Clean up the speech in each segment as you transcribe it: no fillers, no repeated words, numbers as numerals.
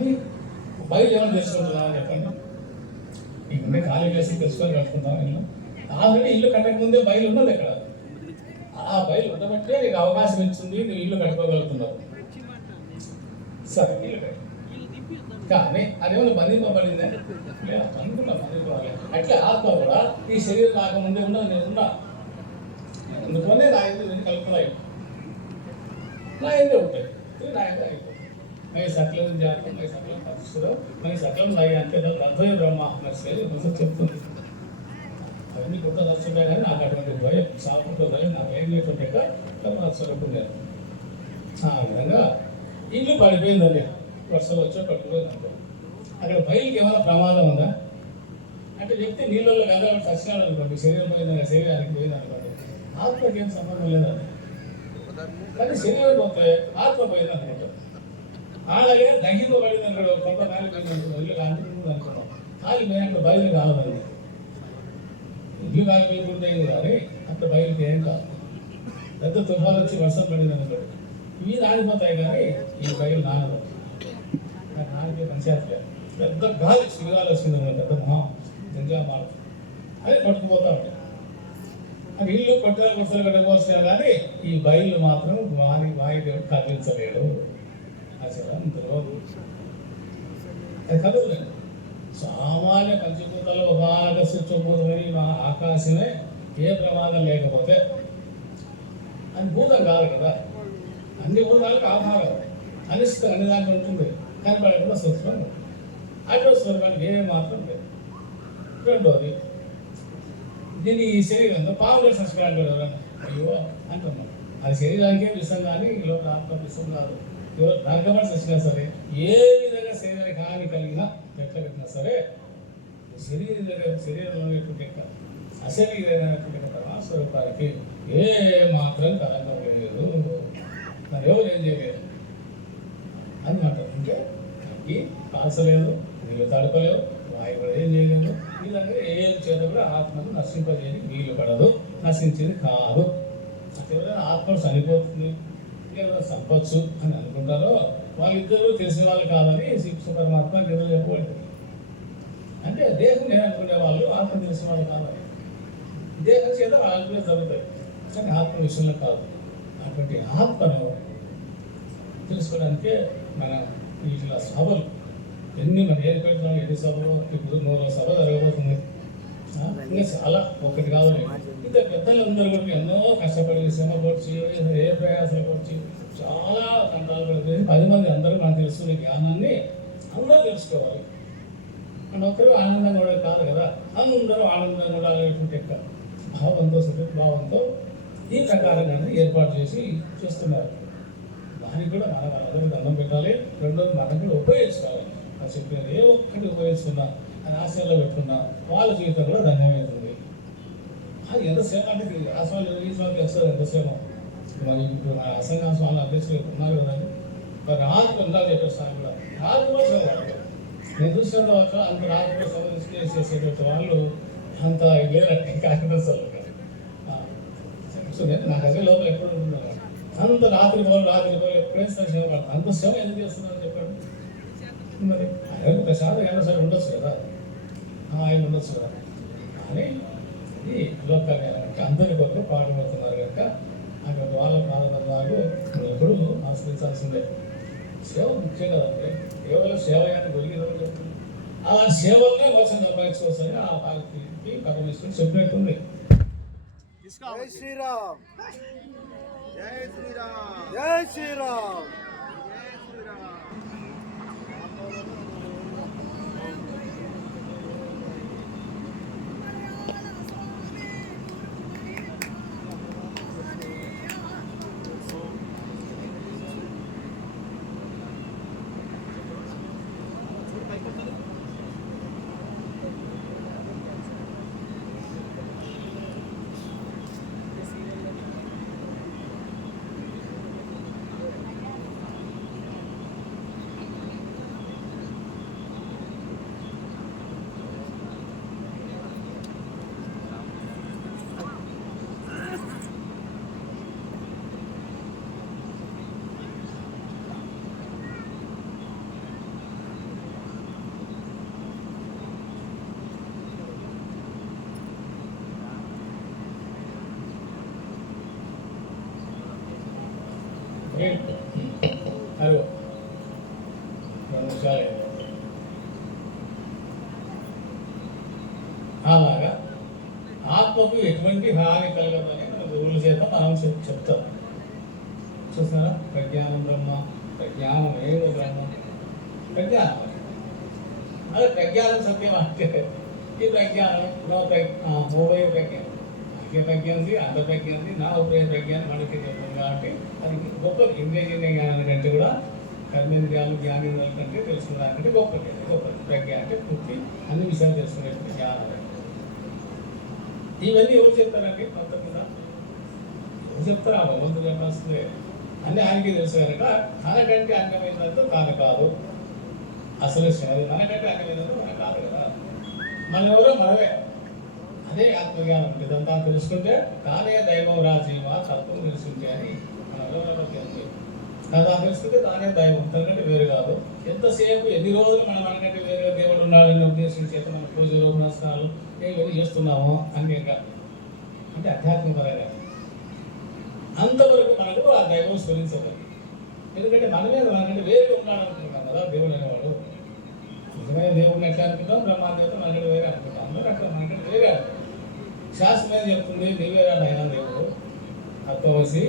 కానీ బయలు ఏమైనా తెలుసుకుంటున్నా అని చెప్పండి. ఇక్కడే ఖాళీ చేసి తెలుసుకొని కట్టుకుంటాం ఇల్లు. ఆల్రెడీ ఇల్లు కట్టక ముందే బయలు ఉన్నది ఇక్కడ. ఆ బయలు ఉండబట్టే నీకు అవకాశం ఇచ్చింది, నువ్వు ఇల్లు కట్టుకోగలుగుతున్నావు. సరే ఇల్లు కట్టు. కానీ అదేమన్నా బంధింపబడిందే బంధింపబడాలి. అట్లా ఆత్మ కూడా ఈ శరీరం రాకముందే ఉన్నది, నేను ఉన్నా. అందుకనే నా ఇది కలుపుతున్నాయి, నా ఇదే ఉంటాయి, నా ఇదే అయిపోతుంది. మై సకలం జాతం, మై సకలం పరిస్థితులు, మై సకలం నాయి అంటే అద్వయ బ్రహ్మ మరి శరీరం చెప్తుంది. అవన్నీ కొత్త దర్శనమే కానీ నాకు అటువంటి ద్వయం సాపుతో ద్వయం నాకు ఏం లేకుంటే స్వరూపం. ఆ విధంగా ఇల్లు పడిపోయిందండి, వర్షాలు వచ్చే పట్టుకోలేదు అనుకో. అక్కడ బయలుకి ఏమైనా ప్రమాదం ఉందా అంటే చెప్తే నీళ్ళలో కదా సచ్చినాడు అనుకోండి, శరీరం పోయిందని శరీరానికి పోయింది అనుకోండి, ఆత్మకి ఏం సంబంధం లేదండి. కానీ శరీరం పోతే ఆత్మ పోయింది అనుకుంటాం. అలాగే దగ్గింపబడింది అక్కడ కొంత కాలి పోయింది అనుకున్నాం, ఇల్లు కాలిపోయింది అనుకున్నాం. కాలిపోయినట్టు బయలు కావాలండి, ఇల్లు కాలిపోయింది కానీ అంత బయలుకి ఏం కాదు. పెద్ద తుఫాలు వచ్చి వర్షం పడింది అనుకోండి, ఇవి నానిపోతాయి కానీ ఈ బయలు నానదు. నానిపోయి పంచాయతీ పెద్ద గాలి సిగాలు వస్తుంది, పెద్ద గంజా మాల అది పట్టుకుపోతా ఉంటాయి. అది ఇల్లు కొట్టలు కొట్టలు కట్టుకోవాల్సిన కానీ ఈ బయలు మాత్రం వాయుదేవుడు కదిలించలేడు. అసలు అది కదలేదు. సామాన్య పంచభూతాల్లో ఒకనొక స్విచ్పోతుంది ఆకాశమే, ఏ ప్రమాదం లేకపోతే అది భూతం కాదు కదా. అన్ని భూతాలకు ఆధారం అనిష్టం అన్ని దాంట్లో ఉంటుంది, కనపడకుండా స్వచ్ఛంగా ఉంటుంది. అటువంటి స్వరూపానికి ఏ మాత్రం లేదు. రెండోది దీన్ని ఈ శరీరంతో పావులు సంస్కారాలు ఎవరన్నా అయ్యో అంటున్నాం, అది శరీరానికే విషం కానీ లోపల ఆత్మ విషం కాదు. నరకబడి సచ్చినా సరే, ఏ విధంగా శరీరానికి హాని కలిగినా ఎట్లా పెట్టినా సరే, శరీరంలో ఉన్నటువంటి అశరీరైనటువంటి పరమాస్వరూపానికి ఏ మాత్రం కలంకం లేదు, మరి ఎవరు ఏం చేయలేదు అన్నమాట. ఇంకా ఈ కాల్చలేదు, నీళ్ళు తడపలేవు, వాయువు ఏం చేయలేదు. ఈ విధంగా ఏం చేత కూడా ఆత్మను నశింపజేయడానికి వీలు పడదు, నశించేది కాదు. ఎవరైనా ఆత్మ చనిపోతుంది, ఎవరైనా చంపచ్చు అని అనుకుంటారో వాళ్ళిద్దరూ తెలిసిన వాళ్ళు కాదని శ్రీ పరమాత్మ నిధులు చెప్పబడింది. అంటే దేహం నేను అనుకునే వాళ్ళు ఆత్మ తెలిసిన వాళ్ళు కావాలి. దేహం చేత వాళ్ళకి జరుగుతాయి కానీ ఆత్మ విషయంలో కాదు. అటువంటి ఆత్మను తెలుసుకోవడానికే మన ఇట్లా సభలు ఎన్ని మన ఏర్పడుతున్నాం, ఎన్ని సభలు ఇప్పుడు 100 సభ జరగబోతుంది. ఇంకా చాలా ఒకటి కాదు, ఇంత పెద్దలందరూ కూడా ఎన్నో కష్టపడి శ్రమ పడిచి ఏ ప్రయాసాలు పడిచి చాలా కంటాలు పడితే 10 మంది అందరూ మనకు తెలుసుకునే జ్ఞానాన్ని అందరూ తెలుసుకోవాలి. మన ఒక్కరు ఆనందంగా కూడా కాదు కదా, అందరూ ఆనందంగా కూడా అనేటువంటి భావంతో భావంతో ఈ ప్రకారంగా ఏర్పాటు చేసి చేస్తున్నారు. దానికి కూడా మన అందరూ దండం పెట్టాలి. రెండోది మనం కూడా ఉపయోగించుకోవాలి. అది చెప్పినది ఏ ఒక్కటి ఉపయోగించుకున్నా అని ఆశయాల్లో పెట్టుకున్నా వాళ్ళ జీవితం కూడా ధన్యమవుతుంది. అది ఎంత సేవ అంటే ఆ స్వామి ఈ స్వామికి వస్తుంది, ఎంత సేవ. మరి ఇప్పుడు మన అసంగా స్వామి అభ్యర్థులు ఉన్నారు కదండి, మరి రాజుకు ఉండాలి చెప్పే స్వామి కూడా రాజు కూడా సేవ పడతారు. నేను చూసిన తర్వాత అంత రాజు కూడా సేవ చేసేటువంటి వాళ్ళు అంత లేదండి కాకినాడలో. సో నేను నాకు అదే లోపల ఎప్పుడు ఉంటున్నారు అంత రాత్రి పోలు ఎప్పుడైనా సరే సేవ పడతాను. అంత సేవ ఎందుకు చేస్తున్నారని చెప్పండి. మరి ఆయన ప్రసాదం ఏమైనా సరే ఉండొచ్చు కదా, ఆయన ఉండొచ్చు కదా. కానీ ఇది లోకాన్ని కనుక అందరి కొరకు పాటుపడుతున్నారు కనుక అటువంటి వాళ్ళ ప్రారంభాలు ఎప్పుడు ఆశ్రయించాల్సిందే. సేవ ముఖ్యం కదండి. కేవలం సేవయాన్ని దొరికిదని చెప్తుంది. ఆ సేవలనే వర్షం సంపాదించుకోవచ్చని ఆ పాలకి పరమేశ్వరుడు చెప్పినట్టుంది. జై శ్రీరామ్, జై శ్రీరామ్, జై శ్రీరామ్. అరుగు 2 నిమిషాలు అలాగా ఆత్మకు ఎటువంటి హాని కలగదని మన గురువుల చేత మనం చెప్తాం. చూస్తున్నారా, ప్రజ్ఞానం బ్రహ్మ, ప్రజ్ఞానం ఏమో బ్రహ్మ, ప్రజ్ఞానం. అదే ప్రజ్ఞానం సత్యం అంటే ఈ ప్రజ్ఞానం మూవై ప్రజ్ఞానం, ఐక్య ప్రజ్ఞానికి, అంత ప్రజ్ఞానికి, నా ఉపయోగ ప్రజ్ఞానం మనకి చెప్తాం. కాబట్టి అది గొప్ప ఇంద్రియ జ్ఞానాల కంటే కూడా కర్మేంద్రియాలు జ్ఞానేంద్రియాల కంటే తెలుసుకున్నారంటే గొప్పది. ప్రజ్ఞ అంటే పూర్తి అన్ని విషయాలు తెలుసుకునే జ్ఞానం. ఇవన్నీ ఎవరు చెప్తారండి? తప్పకుండా ఎవరు చెప్తారా? భగవంతుడు చెప్పాల్సిందే. అన్నీ ఆయనకి తెలుసు కనుక తనకంటే అన్యమైనందుకు తాను కాదు. అసలు అది మనకంటే అన్యమైనందుకు మనం కాదు కదా. మన ఎవరో మనమే. అదే ఆత్మజ్ఞానం. ఇదంతా తెలుసుకుంటే తానే దైవం రాజీవ తత్వం తెలుసుకుంటే అని మన ఎవరబట్టి అంతే. అలా తెలుసుకుంటే తానే దైవం, తనకంటే వేరు కాదు. ఎంతసేపు ఎన్ని రోజులు మనం మనకంటే వేరే దేవుడు ఉన్నాడని ఉద్దేశించి మనం పూజలు పునస్కారాలు ఏమి చేస్తున్నామో అనేక అంటే ఆధ్యాత్మికపరంగా అంతవరకు మనకు ఆ దైవం స్మరించదు. ఎందుకంటే మనమే మనకంటే వేరే ఉన్నాడు అనుకుంటున్నాం కదా. దేవుడు అనేవాడు నిజమైన దేవుడిని ఎట్లా అనుకుంటాం, బ్రహ్మాదేవత మనకంటే వేరే అనుకుంటాం. అందరూ అట్లా మనకంటే వేరే అనుకుంటాం. శాస్త్రం ఏం చెప్తుంది? నీవేరా అయినా దేవుడు అర్థవసి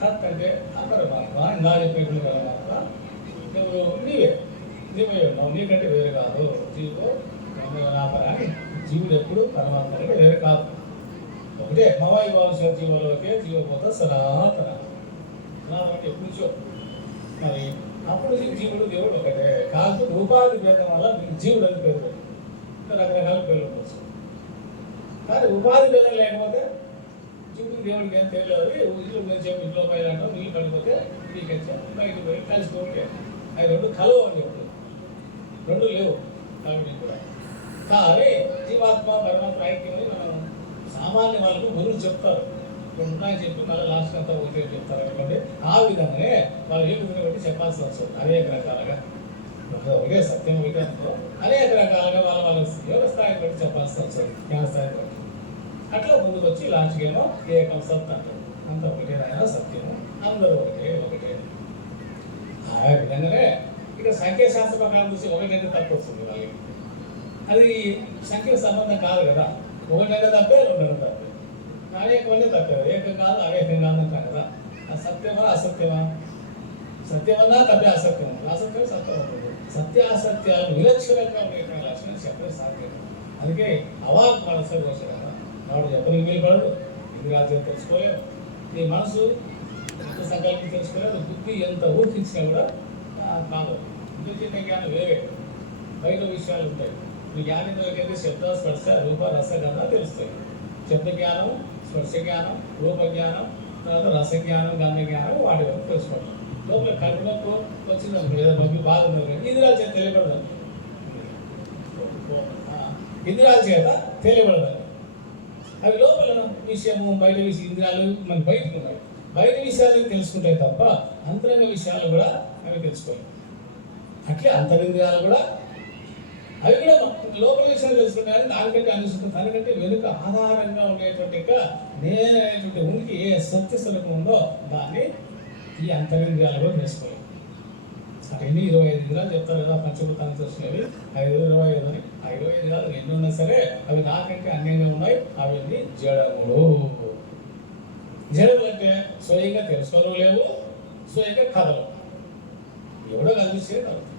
తత్ అంటే పరమాత్మ. ఇందా చెప్పేటువంటి పరమాత్మ నువ్వు నీవే ఉన్నావు, నీకంటే వేరే కాదు. జీవుడు నాపరాని జీవుడు ఎప్పుడు పరమాత్మ కంటే వేరే కాదు. ఒకటే మవాయి భావ జీవులకే జీవపోత సనాతన అంటే ఎప్పుడు నుంచో. మరి అప్పుడు జీవుడు దేవుడు ఒకటే కాదు. ఉపాధి భేదం వల్ల మీకు జీవుడు అని పేరు పెట్టు, రకరకాల పేర్లు ఉండొచ్చు. కానీ ఉపాధి భేదం లేకపోతే జీవుడికి దేవుడికి ఏం తెలియదు. ఇల్లు మేము ఇంట్లో పైన అంటాం, నీళ్ళు పడిపోతే నీకు వచ్చాం బయటకు పోయి కలిసిపోతే అవి రెండు కలవు అని చెప్పు, రెండు లేవు కాబట్టి కూడా. కానీ జీవాత్మ పరమాత్మ ఐక్యమని మనం సామాన్య వాళ్ళకు గురువు చెప్తారు. ఇప్పుడు ఉన్నాయని చెప్పి మళ్ళీ లాస్ట్ అంతా ఒకటే చెప్తారు. ఎందుకంటే ఆ విధంగానే వాళ్ళు ఏ విధంగా బట్టి చెప్పాల్సి వస్తుంది. అనేక రకాలుగా ఒకే సత్యం ఒకటే అనుకో, అనేక రకాలుగా వాళ్ళ యోగ స్థాయి బట్టి చెప్పాల్సి వస్తుంది, జ్ఞాన స్థాయి బట్టి. అట్లా ముందుకు వచ్చి లాస్ట్కి ఏమో ఏకం సత్ అంటారు. అంత ఒకటే ఆయన సత్యము, అందరూ ఒకటే. ఆ విధంగానే ఇక సంఖ్యాశాస్త్ర ప్రకారం చూసి ఒకటంటే తప్పు వస్తుంది వాళ్ళకి. అది సంఖ్య సంబంధం కాదు కదా. ఒకటంటే తప్పే, రెండంటే తప్పే, అనేకం అంటే తప్పే. ఏకం కాదు అనేకం కాదు అంటాం కదా. ఆ సత్యమా అసత్యమా? సత్యమన్నా తప్పే, అసత్యం అసత్యం సత్యం అవుతుంది. సత్యాసత్యాలు విలక్షణంగా ఉండే లక్షణం చెప్పే సాధ్యం. అందుకే అవాక్ మనసు కోసం వాడు చెప్పని వీలు పడదు. ఇది రాజ్యం తెలుసుకోలేవు. నీ మనసు ఎంత సంకల్పం తెలుసుకోలేదు, బుద్ధి ఎంత ఊహించినా కూడా కాదు. ఇంద్రియ జ్ఞానం వేరే, బయట విషయాలు ఉంటాయి. ఈ జ్ఞానేంద్రియాలకైతే శబ్ద స్పర్శ రూప రస గంధ తెలుస్తాయి. శబ్ద జ్ఞానం, స్పర్శ జ్ఞానం, రూప జ్ఞానం, తర్వాత రస జ్ఞానం, గంధ జ్ఞానం వాటి వరకు తెలుసుకోవడం. లోపల కడుపునకు వచ్చింది లేదా మగ్గి బాధ ఉంది, ఇంద్రియాల చేత తెలియబడదు. ఇంద్రియాల చేత తెలియబడదు. అవి లోపల విషయము, బయట విషయం, ఇంద్రియాలు మన బయటకు ఉన్నాయి. బయట విషయాలు తెలుసుకుంటాయి తప్ప అంతరంగ విషయాలు కూడా అవి తెలుసుకోవాలి. అట్లే అంతరింద్రియాలు కూడా అవి కూడా లోపల విషయాలు తెలుసుకుంటారు. దానికంటే అనుసరిస్తుంది. దానికంటే వెనుక ఆధారంగా ఉండేటువంటి నేననేటువంటి ఉనికి ఏ సత్య స్వరూపం ఉందో దాన్ని ఈ అంతరింద్రియాలు కూడా తెలుసుకోవాలి. అవన్నీ 25 ఇంద్రియాలు చెప్తారు కదా, పంచభూతాలు తెలిసినవి 5, 25 అని. ఆ 25 కాదు, ఎన్ని ఉన్నా సరే అవి నాకంటే అన్యంగా ఉన్నాయి. అవన్నీ జడములు. జడములు అంటే స్వయంగా తెలుసుకోవడం లేవు, స్వయంగా కథలు ఎవడో కనిపిస్తే కలుగుతుంది.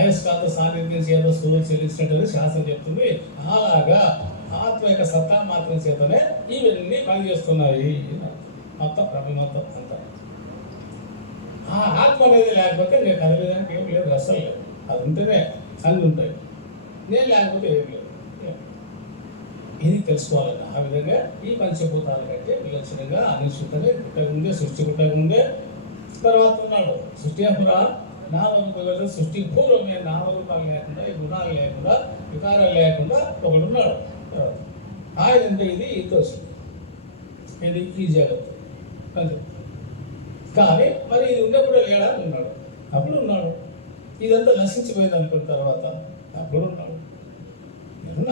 అయస్కాంత సాన్నిధ్యం చేత సూర్యుడు చెల్లించినట్టు శాస్త్రం చెప్తుంది. అలాగా ఆత్మ యొక్క సత్తా మాత్రం చేతనే ఇవన్నీ పనిచేస్తున్నాయి. మొత్తం మొత్తం అంతా ఆ ఆత్మ అనేది లేకపోతే నేను కదిలేదానికి ఏం లేదు, అసలు లేదు. అది ఉంటేనే అన్నీ ఉంటాయి, నేను లేకపోతే ఏం లేదు. ఇది తెలుసుకోవాలండి. ఆ విధంగా ఈ పంచభూతాల కంటే విలక్షణంగా అనుసృతంగా పుట్టక ముందే, సృష్టి పుట్టక ముందే తర్వాత ఉన్నాడు. సృష్టి అప్పుడు నామరూపాలు, సృష్టి పూర్వమే నామరూపాలు లేకుండా, ఈ గుణాలు లేకుండా, వికారాలు లేకుండా ఒకడు ఉన్నాడు. ఆయనంటే ఇది తోసి ఇది ఈ జగత్తు అంతే. కానీ మరి ఇది ఉన్నప్పుడు లేడా ఉన్నాడు, అప్పుడు ఉన్నాడు. ఇదంతా నశించిపోయింది అనుకున్న తర్వాత అప్పుడు ఉన్నాడు.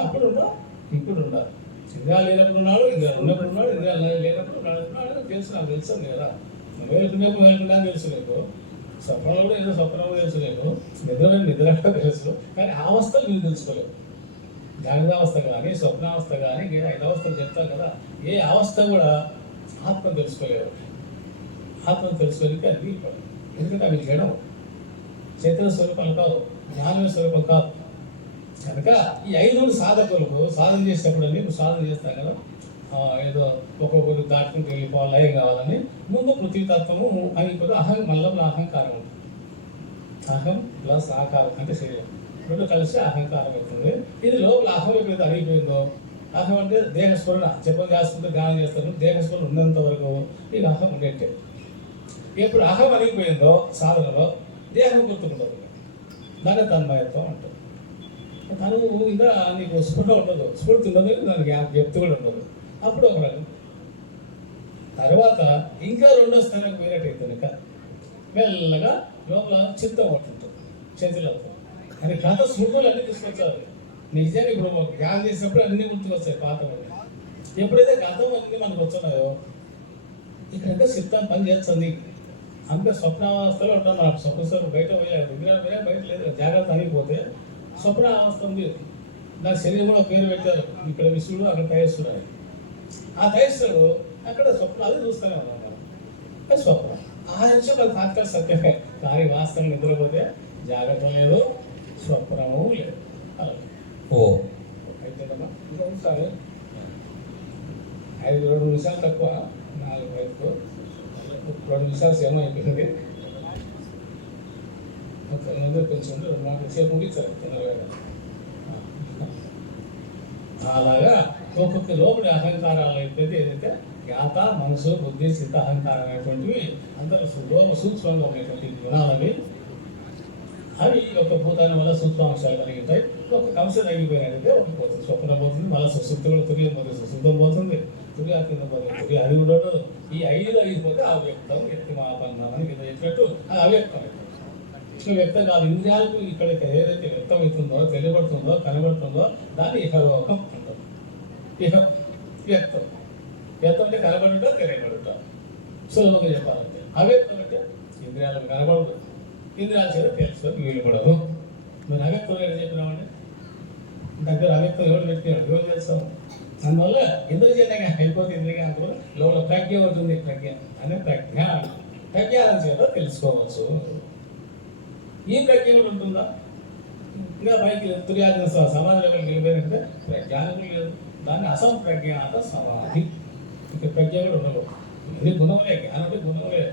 అప్పుడు ఉన్నా, ఇప్పుడు ఉన్నాడు. ఇంద్రియాలు లేనప్పుడు ఉన్నాడు, ఇంద్రియాలు ఉన్నప్పుడు ఉన్నాడు, ఇంద్రియాలు లేనప్పుడు ఉన్నాడు. తెలుసు, నాకు తెలుసు కదా. మేలుకున్నా తెలుసు నీకు, స్వప్నంలో కూడా ఏదో స్వప్నంలో తెలుసు నీకు, నిద్ర కూడా తెలుసు, కానీ ఆ అవస్థలు నువ్వు తెలుసుకోలేవు. జాగ్రత్తావస్థ కానీ స్వప్నావస్థ కానీ ఐదు అవస్థలు చెప్తారు కదా, ఏ అవస్థ కూడా ఆత్మను తెలుసుకోలేవు. ఆత్మను తెలుసుకోలేక అది వీలుపడదు. ఎందుకంటే అవి జడం, చైతన్య స్వరూపాలు కాదు, జ్ఞాన స్వరూపం కాదు. కనుక ఈ 5 సాధకులకు సాధన చేసేటప్పుడు నువ్వు సాధన చేస్తావు కదా, ఏదో ఒక్కొక్కరు దాటుకుంటూ వెళ్ళిపోవాలి, లయం కావాలని ముందు పృథ్వీతత్వము అయిపోతే మళ్ళీ అహంకారం ఉంటుంది. అహం ప్లస్ ఆకారం అంటే శరీరం రెండు కలిసి అహంకారం అవుతుంది. ఇది లోపల అహం ఎప్పుడైతే అడిగిపోయిందో, అహం అంటే దేహస్ఫురణ జపం చేస్తుంటే ధ్యానం చేస్తారు, దేహస్ఫురణ ఉన్నంత వరకు ఇది అహం ఉండేట్టే. ఎప్పుడు అహం అడిగిపోయిందో సాధనలో దేహం గుర్తుకుంటుంది, దాన్ని తన్మయత్వం అంటారు. తను ఇంకా నీకు స్ఫురణ ఉండదు, స్ఫూర్తి ఉండదు, దానికి వ్యక్తి కూడా ఉండదు. అప్పుడు ఒక రకం తర్వాత ఇంకా రెండో స్థానానికి పోయినట్టయితే కనుక మెల్లగా లోపల చిత్తం అవుతుంటుంది, చేతులవుతుంది. అని గత స్మృతులు అన్నీ తీసుకొచ్చారు. నిజంగా ఇప్పుడు ధ్యానం చేసినప్పుడు అన్ని గుర్తుకొస్తాయి పాతవన్నీ. ఎప్పుడైతే గతం అన్నీ మనకు వచ్చున్నాయో ఇక్కడ చిత్తం పని చేస్తుంది. అంతే స్వప్నావస్థలో ఉంటాం. మనకు స్వప్న బయట పోయాడు, విగ్రహం పోయా బయట లేదు, జాగ్రత్త అనిపోతే స్వప్న అవస్థ ఉంది. దాని శరీరం కూడా పేరు పెట్టారు, ఇక్కడ విష్ణుడు అక్కడ తయస్సుడు అని. ఆ తయస్సుడు అక్కడ స్వప్న అది చూస్తూనే ఉన్నాం. అది స్వప్నం. ఆ విషయం అది తాత్కాలిక సత్యమే, కానీ వాస్తవం నిద్రపోతే జాగ్రత్త లేదు, స్వప్నము లేదు. అయితేనమ్మా ఇంకా ఉంటారు 2 నిమిషాలు తక్కువ, 4-5 2 నిమిషాలు సేమ అయిపోయింది. ముందు కొంచెం 2 మాటలు సేపు ముగించారు తొందరగా. అలాగా ఒక్కొక్క లోపలి అహంకారాలు అయిపోతే ఏదైతే జ్ఞాత మనసు బుద్ధి చిత్త అహంకారం అనేటువంటివి అందరూ సూక్ష్మంగా ఉండేటువంటి గుణాలవి. అవి ఒక భూతాన్ని వల్ల సూక్ష్మాంశాలు కలిగి ఉంటాయి. ఒక అంశం తగ్గిపోయినట్టయితే ఒక పోతుంది, స్వప్నం పోతుంది, మళ్ళీ సుశుద్ధి కూడా తుర్యం పోతుంది, సుశుద్ధం పోతుంది, తుర్యాత్మ పోతుంది, అది ఉండదు. ఈ 5 అయిపోతే అవ్యక్తం వ్యక్తిమాపన్నం అని కింద చెప్పినట్టు అది అవ్యక్తం. వ్యక్తం కాదు, ఇంద్రియాలకు ఇక్కడ ఏదైతే వ్యక్తం అవుతుందో, తెలియబడుతుందో, కనబడుతుందో దాన్ని ఇహలోకం అంటారు. ఇహ వ్యక్తం, వ్యక్తం అంటే కనబడుట, తెలియబడుట. సులభంగా చెప్పాలంటే అవ్యక్తం అంటే ఇంద్రియాలకు కనబడదు, ఇంద్రియాల చేత తెలుసుకొని వీలుపడదు. మరి అవ్యక్తం ఏదో చెప్పినామంటే దగ్గర అవ్యక్తం ఎవరు పెట్టినాడు, ఎవరు చేస్తాం. అందువల్ల ఇంద్రజన్యంగా అయిపోతే ఇంద్రియ కూడా లోపల ప్రజ్ఞ అవుతుంది. ప్రజ్ఞ అనే ప్రజ్ఞానం చేత తెలుసుకోవచ్చు. ఈ ప్రజ్ఞ కూడా ఉంటుందా? ఇంకా పైకి తుర్యాజన సమాధిలో వెళ్ళిపోయినట్టే ప్రజ్ఞానం లేదు, దాన్ని అసంప్రజ్ఞాత సమాధి. ఇంకా ప్రజ్ఞ కూడా ఉండదు. ఇది గుణములే, జ్ఞానం అంటే గుణములే.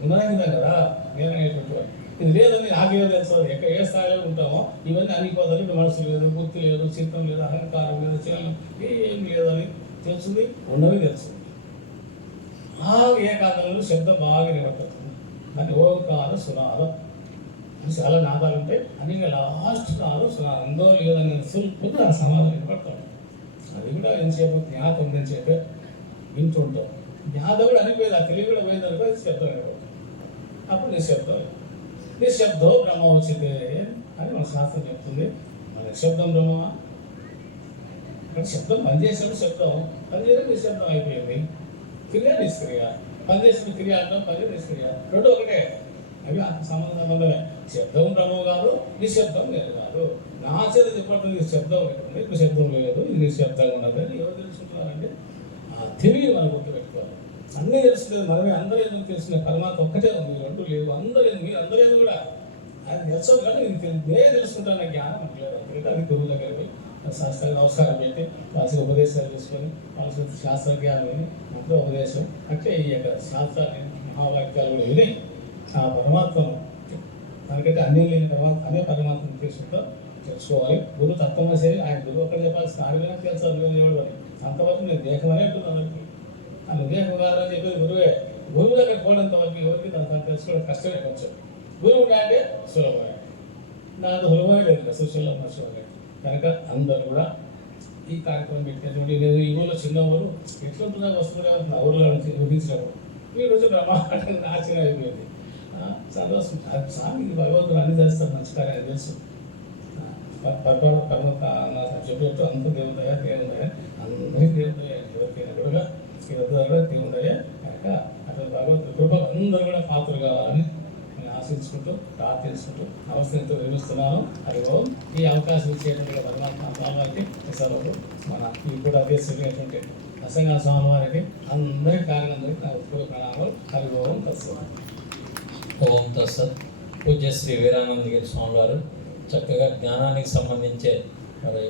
గుణరహితం కదా నేననేటువంటి. ఇది లేదని నాకేదో తెలుసు, ఎక్కడ ఏ స్థాయిలో ఉంటామో ఇవన్నీ అనిపోతారు. ఇప్పుడు మనసు లేదు, బుద్ధి లేదు, చిత్తం లేదు, అహంకారం లేదు, చలనం ఏం లేదని తెలుస్తుంది, ఉన్నవి తెలుస్తుంది. ఆ ఏకాంతంలో శబ్దం బాగా నిలబడుతుంది. దాన్ని ఓంకార సునాదం. చాలా నాదాలు ఉంటాయి, అన్ని లాస్ట్ నాదు సునాదం. ఉందో లేదని సులుపుగా ఆ సమాధానం నిలబడతాడు. అది కూడా ఎంతసేపు జ్ఞాతం ఉందని చెప్పి వింటుంటాం. జ్ఞాతం కూడా అనిపోయేది, ఆ తెలివి కూడా పోయేదనుకో అది శబ్దం నిలబడుతుంది. అప్పుడు నిశ్శబ్దం. నిశ్శబ్దో బ్రహ్మ వచ్చిందే అని మన శాస్త్రం చెప్తుంది. మన శబ్దం బ్రహ్మమా? అంటే శబ్దం పనిచేసినప్పుడు శబ్దం, పనిచేయడం నిశ్శబ్దం అయిపోయింది. క్రియ నిష్క్రియ, పనిచేసిన క్రియ అంటాం, పని నిష్క్రియ రెండు ఒకటే. అవి సంబంధమే. శబ్దం బ్రహ్మం కాదు, నిశ్శబ్దం లేదు కాదు. నా చేత చెప్పబడుతుంది శబ్దం ఉంటుంది, ఇప్పుడు శబ్దం లేదు, ఇది నిశ్శబ్దంగా ఉన్నది అని ఎవరు తెలుసుకుంటున్నారంటే ఆ తెలివి మనం గుర్తుపెట్టుకోవాలి. అన్నీ తెలుస్తుంది మనమే. అందరూ ఎందుకు తెలుసుకునే పరమాత్మ ఒక్కటే ఉంది, రెండు లేవు. మీరు అందరూ కూడా ఆయన తెలుసు, కానీ నేనే తెలుసుకుంటాను జ్ఞానం లేదు. అందుకంటే అది గురువు దగ్గరికి శాస్త్రాన్ని నమస్కారం పెట్టి వాళ్ళకి ఉపదేశాలు తీసుకొని వాళ్ళ శాస్త్ర జ్ఞానం విని అంతా ఉపదేశం అంటే ఈ యొక్క శాస్త్రాన్ని మహావాక్యాలు కూడా విని ఆ పరమాత్మను దానికంటే అన్నీ లేని తర్వాత అనే పరమాత్మను తెలుసుకోవాలి. గురువు తత్వమసేది ఆయన గురువు ఒక్కడ చెప్పాల్సిన ఆడిపోయినా తెలుసు ఎవడు అని. అంతవరకు నేను దేహమనే అంటున్నాను. ఆ దేహం కాదని చెప్పేది గురువే. గురువు దగ్గర పోవడంత వరకు ఎవరికి దాని తెలుసుకోవడం కష్టమే. కొంచెం గురువు అంటే సులభమే, నాకు సులభమే లేదు, సుశీలం నష్టమే. కనుక అందరూ కూడా ఈ కార్యక్రమం పెట్టినటువంటి నేను ఈ ఊళ్ళో చిన్న ఊరు ఎట్లుంటుందా వస్తుంది కాబట్టి నా ఊళ్ళో నుంచి ఊహించినప్పుడు ఈ రోజు బ్రహ్మాండంగా ఆశ్చర్యం అయిపోయింది. సంతోషం. స్వామి భగవంతుడు అన్ని చేస్తారు, మంచి కార్యాలు తెలుసు. చెప్పేట్టు అంత దేవుదయ దేవుదయ అందరికీ దేవుదయ, ఎవరికైనా కూడా దేవుదయ దేవుదయ కనుక అట్లా భగవంతుడు కృప అందరూ కూడా పాత్ర కావాలని నేను ఆశించుకుంటూ ప్రార్థించుకుంటూ అవసరంతో నిర్మిస్తున్నాను. అదిగో ఈ అవకాశం ఇచ్చేటువంటి పరమాత్మ స్వామివారికి సెలవులు, మన ఈ కూడా అభ్యసించినటువంటి నరసింహ స్వామి వారికి అందరి కార్యక్రమానికి నా ఉద్యోగ ప్రణామాలు. హరిఓం తత్సత్. ఓం తత్సత్. పూజ్య శ్రీ వీరానందగిరి స్వామి వారు చక్కగా జ్ఞానానికి సంబంధించే మరి